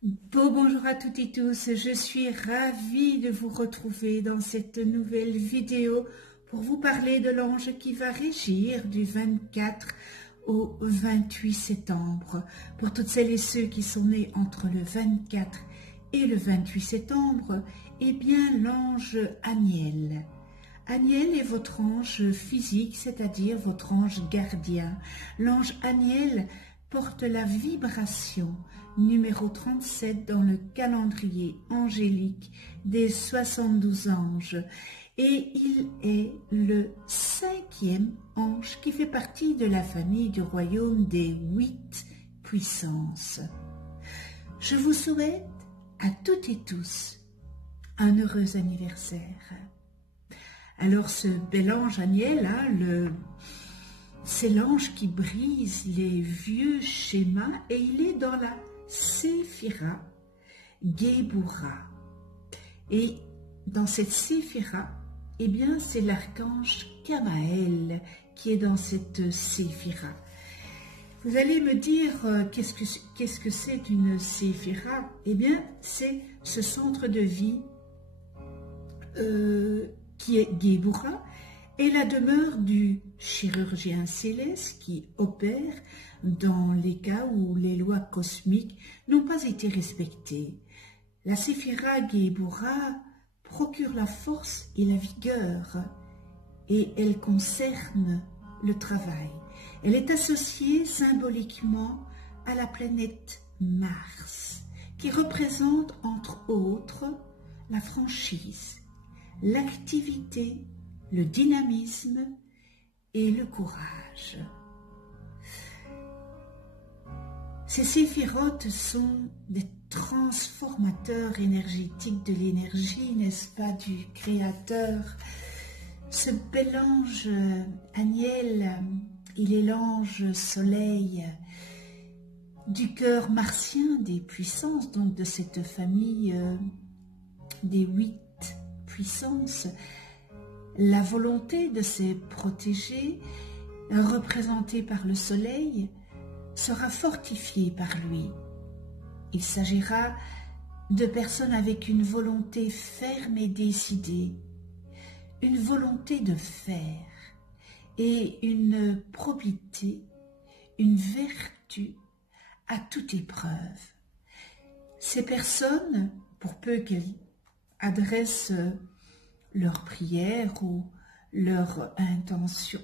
Bonjour à toutes et tous, je suis ravie de vous retrouver dans cette nouvelle vidéo pour vous parler de l'ange qui va régir du 24 au 28 septembre. Pour toutes celles et ceux qui sont nés entre le 24 et le 28 septembre, eh bien l'ange Aniel. Aniel est votre ange physique, c'est-à-dire votre ange gardien. L'ange Aniel porte la vibration numéro 37 dans le calendrier angélique des 72 anges. Et il est le 5e ange qui fait partie de la famille du royaume des 8 puissances. Je vous souhaite à toutes et tous un heureux anniversaire. Alors ce bel ange Aniel, c'est l'ange qui brise les vieux schémas et il est dans la Séphira Géboura. Et dans cette Séphira, eh bien c'est l'archange Kamaël qui est dans cette Séphira. Vous allez me dire qu'est-ce que c'est une Séphira? Eh bien c'est ce centre de vie qui est Géboura, et la demeure du chirurgien céleste qui opère dans les cas où les lois cosmiques n'ont pas été respectées. La Séphira Géboura procure la force et la vigueur, et elle concerne le travail. Elle est associée symboliquement à la planète Mars, qui représente entre autres la franchise, l'activité, le dynamisme et le courage. Ces séphirotes sont des transformateurs énergétiques de l'énergie, n'est-ce pas, du Créateur. Ce bel ange Aniel, il est l'ange soleil du cœur martien des puissances, donc de cette famille des 8 puissance. La volonté de se protéger, représentée par le soleil, sera fortifiée par lui. Il s'agira de personnes avec une volonté ferme et décidée, une volonté de faire et une probité, une vertu à toute épreuve. Ces personnes, pour peu qu'elles adressent leur prière ou leur intention,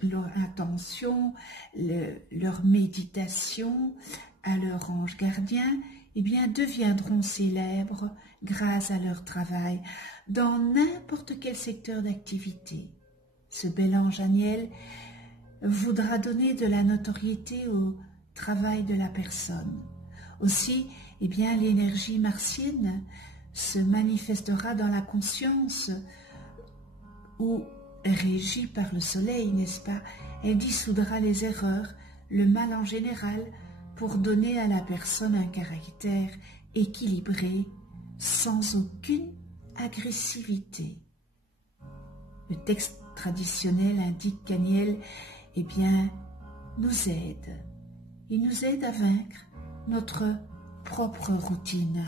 leur méditation à leur ange gardien, eh bien deviendront célèbres grâce à leur travail dans n'importe quel secteur d'activité. Ce bel ange Aniel voudra donner de la notoriété au travail de la personne. Aussi, eh bien l'énergie martienne se manifestera dans la conscience ou régie par le soleil, n'est-ce pas? Elle dissoudra les erreurs, le mal en général, pour donner à la personne un caractère équilibré, sans aucune agressivité. Le texte traditionnel indique qu'Aniel, eh bien, nous aide. Il nous aide à vaincre notre propre routine.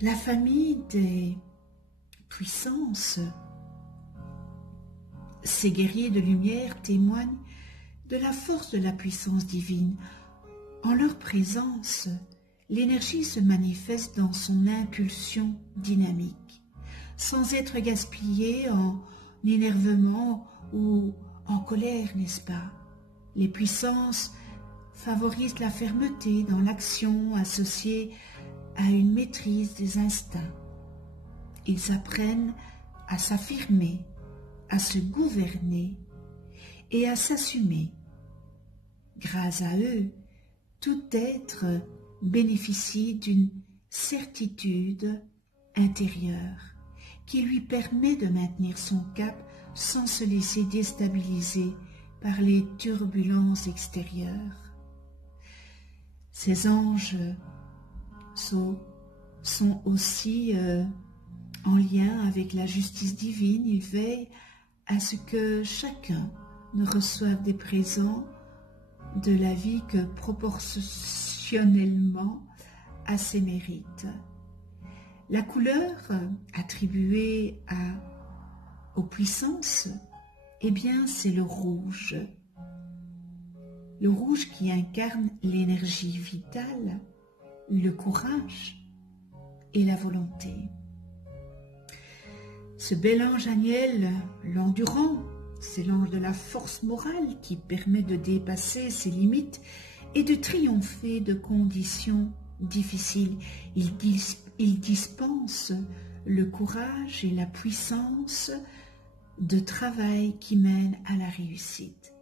La famille des puissances, ces guerriers de lumière témoignent de la force de la puissance divine. En leur présence, l'énergie se manifeste dans son impulsion dynamique, sans être gaspillée en énervement ou en colère, n'est-ce pas? Les puissances favorisent la fermeté dans l'action associée à une maîtrise des instincts. Ils apprennent à s'affirmer, à se gouverner et à s'assumer. Grâce à eux, tout être bénéficie d'une certitude intérieure qui lui permet de maintenir son cap sans se laisser déstabiliser par les turbulences extérieures. Ces anges sont aussi en lien avec la justice divine. Ils veillent à ce que chacun ne reçoive des présents de la vie que proportionnellement à ses mérites. La couleur attribuée aux puissances, eh bien c'est le rouge. Le rouge qui incarne l'énergie vitale, le courage et la volonté. Ce bel ange Aniel, l'endurant, c'est l'ange de la force morale qui permet de dépasser ses limites et de triompher de conditions difficiles. Il dispense le courage et la puissance de travail qui mènent à la réussite.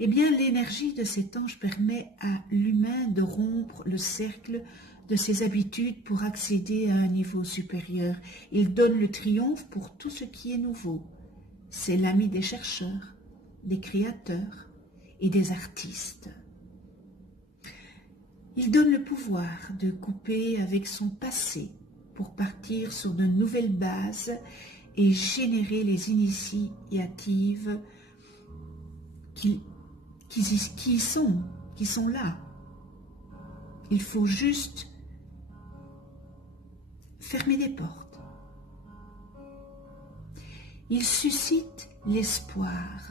Eh bien, l'énergie de cet ange permet à l'humain de rompre le cercle de ses habitudes pour accéder à un niveau supérieur. Il donne le triomphe pour tout ce qui est nouveau. C'est l'ami des chercheurs, des créateurs et des artistes. Il donne le pouvoir de couper avec son passé pour partir sur de nouvelles bases et générer les initiatives qui sont là. Il faut juste fermer les portes. Il suscite l'espoir.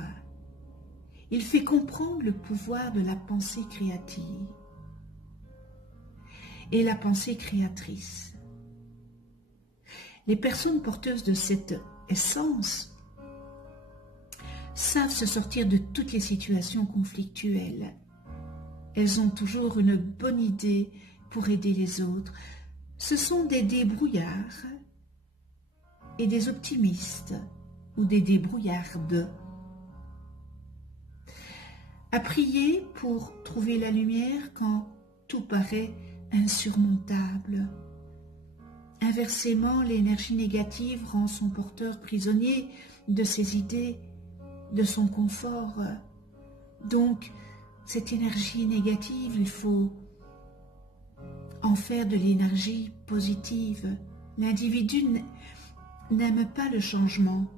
Il fait comprendre le pouvoir de la pensée créative et la pensée créatrice. Les personnes porteuses de cette essence savent se sortir de toutes les situations conflictuelles. Elles ont toujours une bonne idée pour aider les autres. Ce sont des débrouillards et des optimistes ou des débrouillardes. À prier pour trouver la lumière quand tout paraît insurmontable. Inversement, l'énergie négative rend son porteur prisonnier de ses idées, de son confort. Donc, cette énergie négative, il faut en faire de l'énergie positive. L'individu n'aime pas le changement,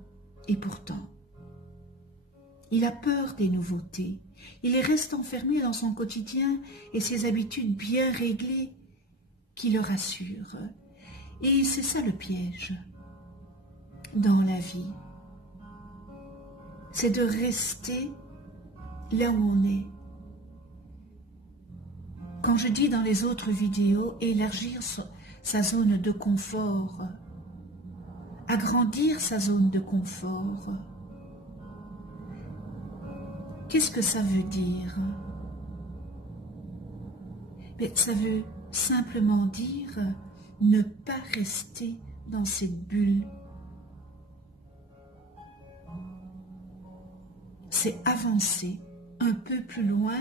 et pourtant, il a peur des nouveautés. Il reste enfermé dans son quotidien et ses habitudes bien réglées qui le rassurent. Et c'est ça le piège dans la vie. C'est de rester là où on est. Quand je dis dans les autres vidéos, élargir sa zone de confort, agrandir sa zone de confort, qu'est-ce que ça veut dire? Mais ça veut simplement dire ne pas rester dans cette bulle. C'est avancer un peu plus loin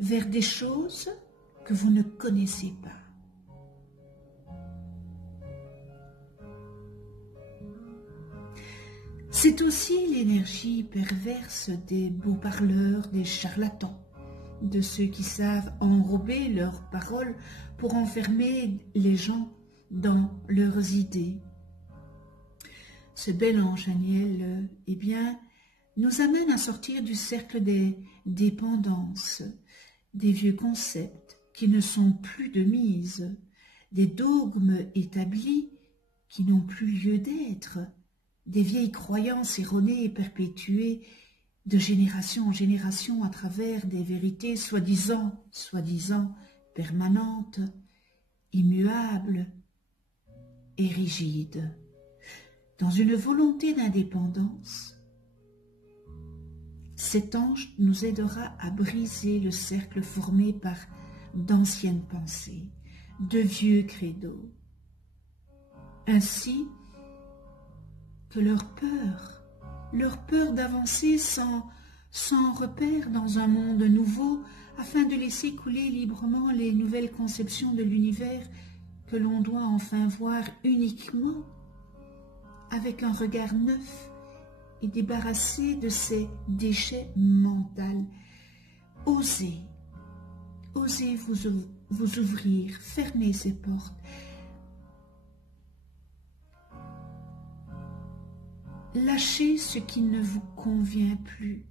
vers des choses que vous ne connaissez pas. C'est aussi l'énergie perverse des beaux parleurs, des charlatans, de ceux qui savent enrober leurs paroles pour enfermer les gens dans leurs idées. Ce bel ange Aniel, eh bien, nous amène à sortir du cercle des dépendances, des vieux concepts qui ne sont plus de mise, des dogmes établis qui n'ont plus lieu d'être, des vieilles croyances erronées et perpétuées de génération en génération à travers des vérités soi-disant permanentes, immuables et rigides. Dans une volonté d'indépendance, cet ange nous aidera à briser le cercle formé par d'anciennes pensées, de vieux credos, ainsi que leur peur d'avancer sans repère dans un monde nouveau, afin de laisser couler librement les nouvelles conceptions de l'univers que l'on doit enfin voir uniquement avec un regard neuf et débarrassé de ces déchets mentaux. Osez vous ouvrir, fermez ces portes. Lâchez ce qui ne vous convient plus.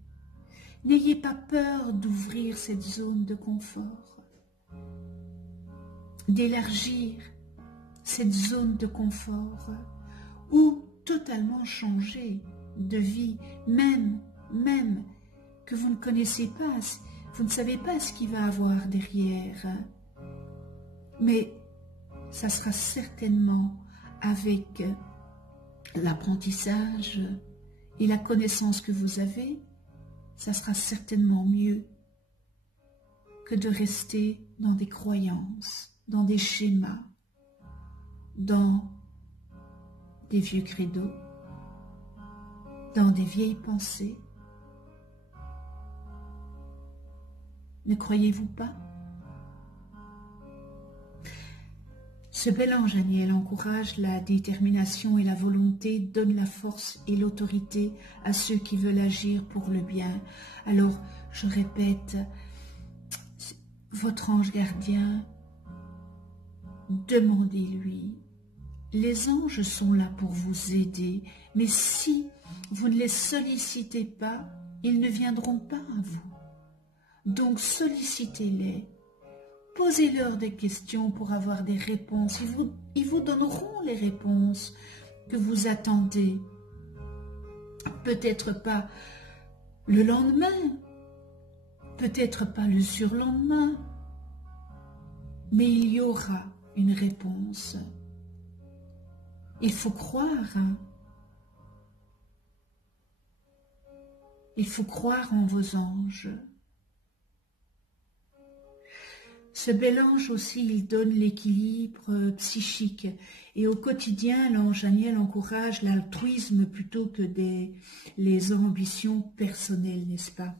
N'ayez pas peur d'ouvrir cette zone de confort. d'élargir cette zone de confort ou totalement changer de vie, même que vous ne connaissez pas, vous ne savez pas ce qu'il va avoir derrière. Mais ça sera certainement avec l'apprentissage et la connaissance que vous avez, ça sera certainement mieux que de rester dans des croyances, dans des schémas, dans des vieux credos, dans des vieilles pensées. Ne croyez-vous pas? Ce bel ange Aniel encourage la détermination et la volonté, donne la force et l'autorité à ceux qui veulent agir pour le bien. Alors, je répète, votre ange gardien, demandez-lui. Les anges sont là pour vous aider, mais si vous ne les sollicitez pas, ils ne viendront pas à vous. Donc sollicitez-les. Posez-leur des questions pour avoir des réponses. Ils vous donneront les réponses que vous attendez. Peut-être pas le lendemain, peut-être pas le surlendemain, mais il y aura une réponse. Il faut croire. Il faut croire en vos anges. Ce bel ange aussi, il donne l'équilibre psychique. Et au quotidien, l'ange Aniel encourage l'altruisme plutôt que les ambitions personnelles, n'est-ce pas?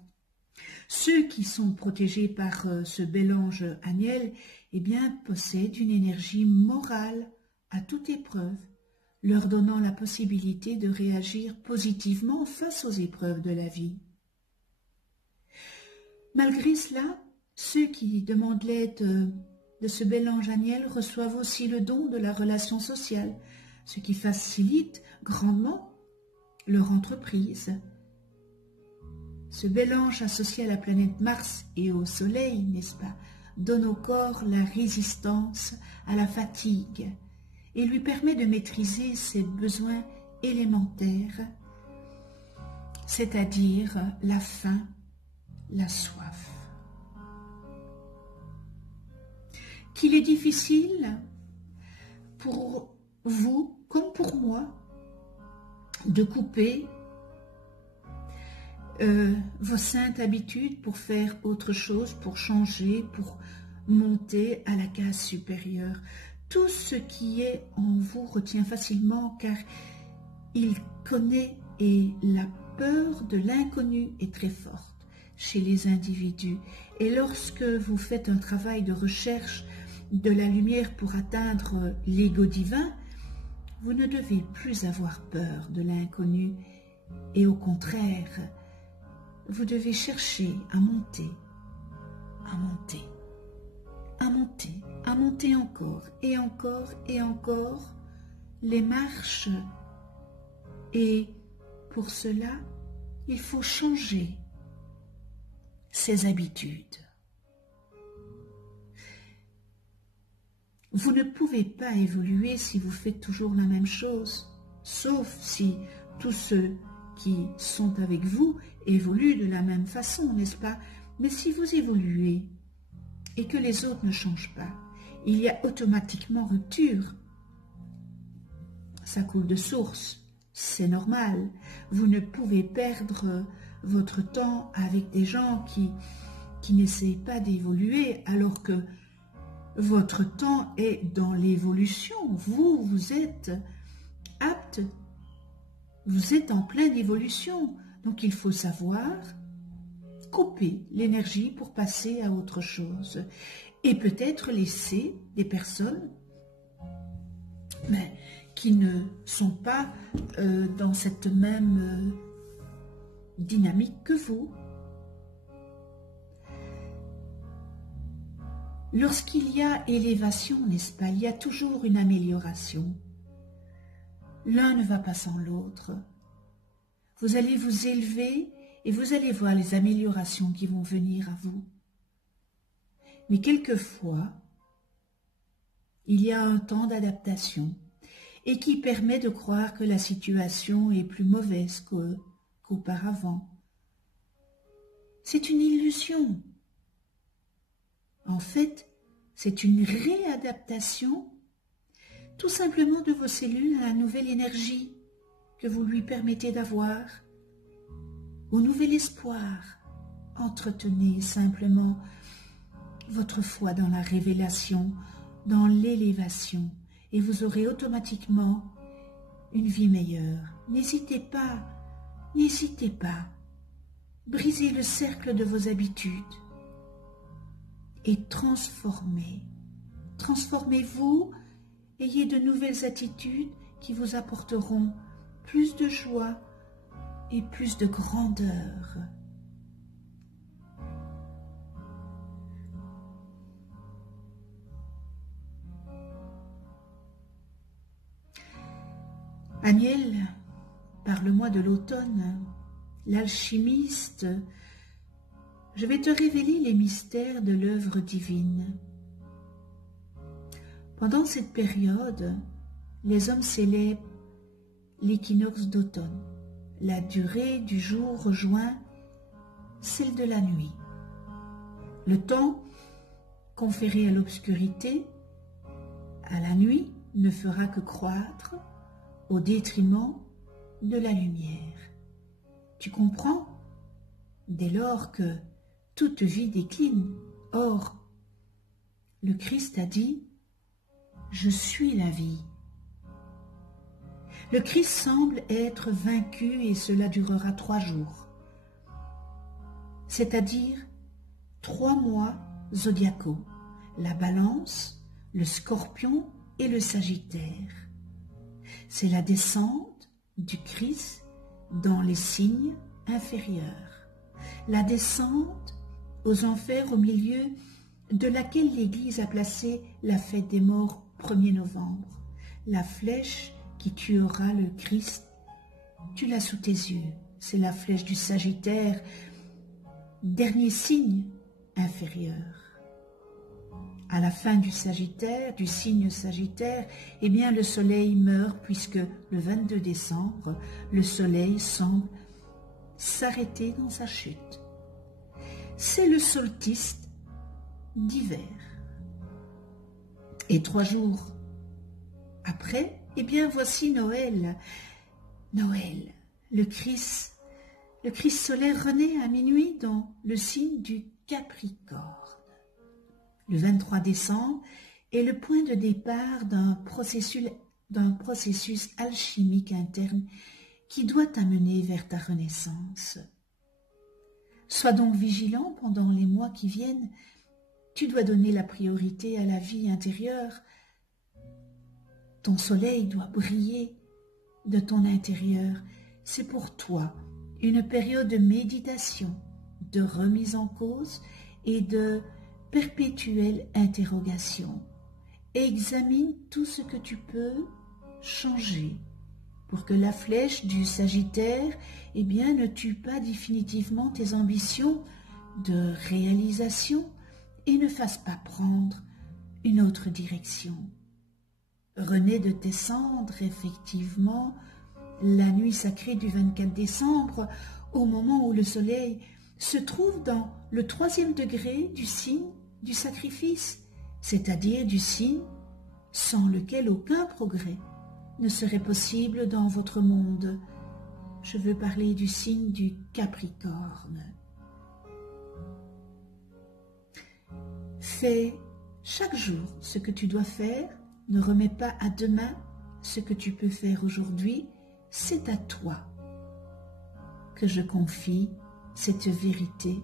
Ceux qui sont protégés par ce bel ange Aniel, eh bien, possèdent une énergie morale à toute épreuve, leur donnant la possibilité de réagir positivement face aux épreuves de la vie. Malgré cela, ceux qui demandent l'aide de ce bel ange Aniel reçoivent aussi le don de la relation sociale, ce qui facilite grandement leur entreprise. Ce bel ange associé à la planète Mars et au Soleil, n'est-ce pas, donne au corps la résistance à la fatigue et lui permet de maîtriser ses besoins élémentaires, c'est-à-dire la faim, la soif. Qu'il est difficile pour vous, comme pour moi, de couper vos saintes habitudes pour faire autre chose, pour changer, pour monter à la case supérieure. Tout ce qui est en vous retient facilement car il connaît et la peur de l'inconnu est très forte chez les individus. Et lorsque vous faites un travail de recherche de la lumière pour atteindre l'ego divin, vous ne devez plus avoir peur de l'inconnu et au contraire, vous devez chercher à monter, à monter, à monter, à monter encore et encore et encore les marches. Et pour cela, il faut changer ses habitudes. Vous ne pouvez pas évoluer si vous faites toujours la même chose, sauf si tous ceux qui sont avec vous évoluent de la même façon, n'est-ce pas? Mais si vous évoluez et que les autres ne changent pas, il y a automatiquement rupture. Ça coule de source, c'est normal. Vous ne pouvez perdre votre temps avec des gens qui n'essayent pas d'évoluer alors que votre temps est dans l'évolution. Vous êtes apte, vous êtes en pleine évolution. Donc il faut savoir couper l'énergie pour passer à autre chose. Et peut-être laisser des personnes qui ne sont pas dans cette même dynamique que vous. Lorsqu'il y a élévation, n'est-ce pas, il y a toujours une amélioration. L'un ne va pas sans l'autre. Vous allez vous élever et vous allez voir les améliorations qui vont venir à vous. Mais quelquefois, il y a un temps d'adaptation et qui permet de croire que la situation est plus mauvaise qu'auparavant. C'est une illusion. En fait, c'est une réadaptation tout simplement de vos cellules à la nouvelle énergie que vous lui permettez d'avoir, au nouvel espoir. Entretenez simplement votre foi dans la révélation, dans l'élévation, et vous aurez automatiquement une vie meilleure. N'hésitez pas, n'hésitez pas. Brisez le cercle de vos habitudes et transformez. Transformez-vous, ayez de nouvelles attitudes qui vous apporteront plus de joie et plus de grandeur. Aniel, parle-moi de l'automne, l'alchimiste. Je vais te révéler les mystères de l'œuvre divine. Pendant cette période, les hommes célèbrent l'équinoxe d'automne. La durée du jour rejoint celle de la nuit. Le temps conféré à l'obscurité, à la nuit, ne fera que croître au détriment de la lumière. Tu comprends? Dès lors que toute vie décline. Or, le Christ a dit « Je suis la vie ». Le Christ semble être vaincu et cela durera 3 jours, c'est-à-dire 3 mois zodiacaux, la balance, le scorpion et le sagittaire. C'est la descente du Christ dans les signes inférieurs, la descente aux enfers au milieu de laquelle l'Église a placé la fête des morts 1er novembre. La flèche qui tuera le Christ, tu l'as sous tes yeux, c'est la flèche du Sagittaire, dernier signe inférieur. À la fin du Sagittaire, du signe Sagittaire, eh bien le soleil meurt puisque le 22 décembre, le soleil semble s'arrêter dans sa chute. C'est le solstice d'hiver. Et 3 jours après, eh bien voici Noël. Noël, le Christ solaire renaît à minuit dans le signe du Capricorne. Le 23 décembre est le point de départ d'un processus alchimique interne qui doit t'amener vers ta renaissance. Sois donc vigilant pendant les mois qui viennent. Tu dois donner la priorité à la vie intérieure. Ton soleil doit briller de ton intérieur. C'est pour toi une période de méditation, de remise en cause et de perpétuelle interrogation. Examine tout ce que tu peux changer pour que la flèche du Sagittaire eh bien, ne tue pas définitivement tes ambitions de réalisation et ne fasse pas prendre une autre direction. Renaît de tes cendres, effectivement, la nuit sacrée du 24 décembre, au moment où le soleil se trouve dans le 3e degré du signe du sacrifice, c'est-à-dire du signe sans lequel aucun progrès ne serait possible dans votre monde. Je veux parler du signe du Capricorne. Fais chaque jour ce que tu dois faire, ne remets pas à demain ce que tu peux faire aujourd'hui, c'est à toi que je confie cette vérité,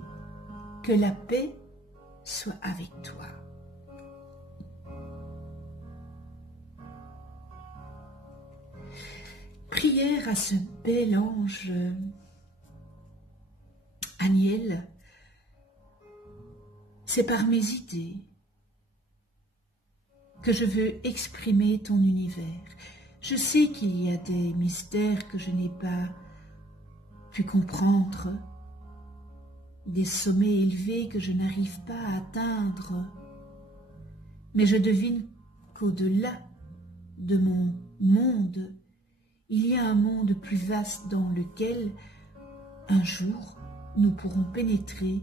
que la paix soit avec toi. Prière à ce bel ange Aniel, c'est par mes idées que je veux exprimer ton univers. Je sais qu'il y a des mystères que je n'ai pas pu comprendre, des sommets élevés que je n'arrive pas à atteindre, mais je devine qu'au-delà de mon monde, il y a un monde plus vaste dans lequel, un jour, nous pourrons pénétrer,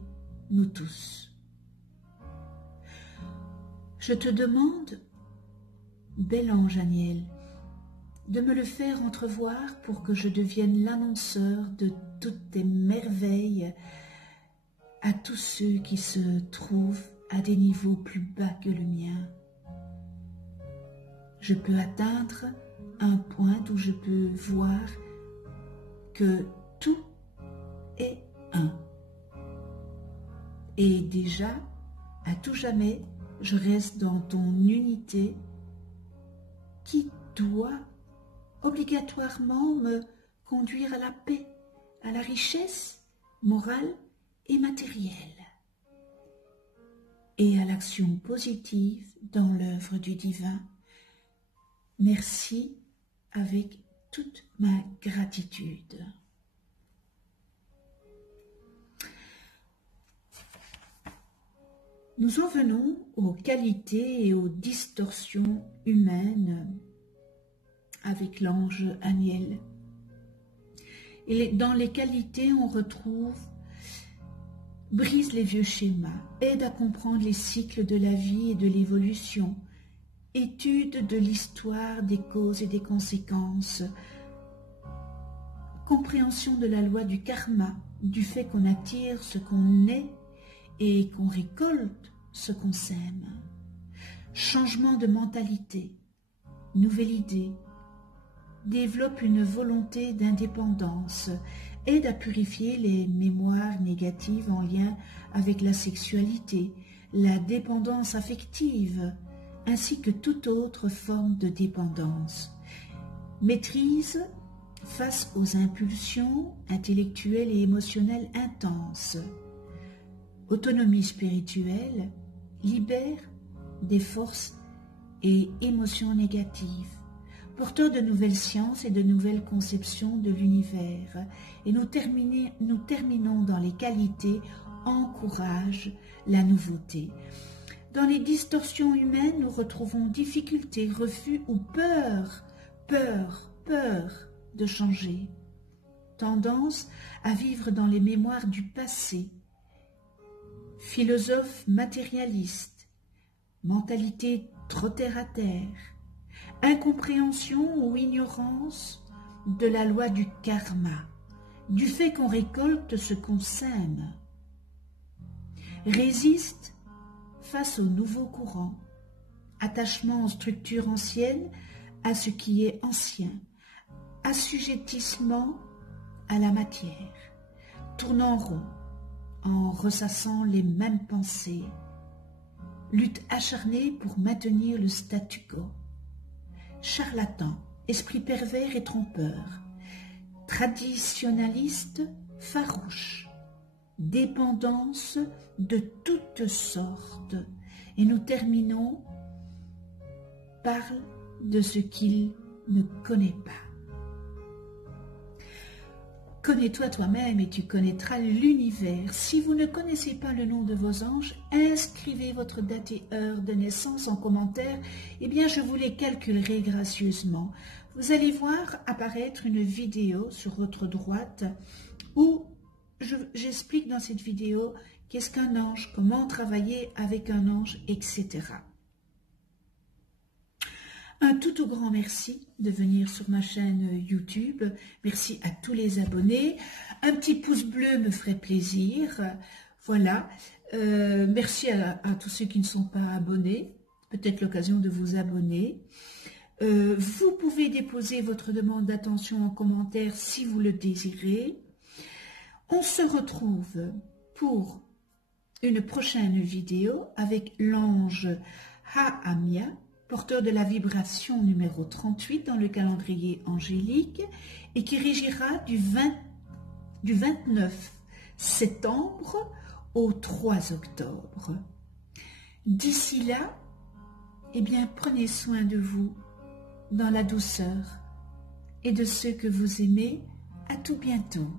nous tous. Je te demande, bel ange Aniel, de me le faire entrevoir pour que je devienne l'annonceur de toutes tes merveilles à tous ceux qui se trouvent à des niveaux plus bas que le mien. Je peux atteindre un point où je peux voir que tout est un. Et déjà, à tout jamais, je reste dans ton unité qui doit obligatoirement me conduire à la paix, à la richesse morale et matérielle, et à l'action positive dans l'œuvre du divin. Merci avec toute ma gratitude. Nous en venons aux qualités et aux distorsions humaines avec l'ange Aniel. Et dans les qualités, on retrouve brise les vieux schémas, aide à comprendre les cycles de la vie et de l'évolution, étude de l'histoire des causes et des conséquences, compréhension de la loi du karma, du fait qu'on attire ce qu'on est et qu'on récolte ce qu'on sème, changement de mentalité, nouvelle idée, développe une volonté d'indépendance, aide à purifier les mémoires négatives en lien avec la sexualité, la dépendance affective, ainsi que toute autre forme de dépendance. Maîtrise face aux impulsions intellectuelles et émotionnelles intenses. Autonomie spirituelle, libère des forces et émotions négatives. Porteur de nouvelles sciences et de nouvelles conceptions de l'univers. Et nous terminons dans les qualités, encourage la nouveauté. Dans les distorsions humaines, nous retrouvons difficulté, refus ou peur de changer. Tendance à vivre dans les mémoires du passé. Philosophe matérialiste, mentalité trop terre à terre. Incompréhension ou ignorance de la loi du karma, du fait qu'on récolte ce qu'on sème. Résiste face aux nouveaux courants, attachement aux structures anciennes à ce qui est ancien, assujettissement à la matière, tourne en rond en ressassant les mêmes pensées, lutte acharnée pour maintenir le statu quo. Charlatan, esprit pervers et trompeur, traditionnaliste farouche, dépendance de toutes sortes. Et nous terminons par de ce qu'il ne connaît pas. Connais-toi toi-même et tu connaîtras l'univers. Si vous ne connaissez pas le nom de vos anges, inscrivez votre date et heure de naissance en commentaire. Eh bien, je vous les calculerai gracieusement. Vous allez voir apparaître une vidéo sur votre droite où j'explique dans cette vidéo qu'est-ce qu'un ange, comment travailler avec un ange, etc. Un tout grand merci de venir sur ma chaîne YouTube. Merci à tous les abonnés. Un petit pouce bleu me ferait plaisir. Voilà. Merci à tous ceux qui ne sont pas abonnés. Peut-être l'occasion de vous abonner. Vous pouvez déposer votre demande d'attention en commentaire si vous le désirez. On se retrouve pour une prochaine vidéo avec l'ange Haamia, porteur de la vibration numéro 38 dans le calendrier angélique et qui régira du 29 septembre au 3 octobre. D'ici là, eh bien, prenez soin de vous dans la douceur et de ceux que vous aimez. À tout bientôt.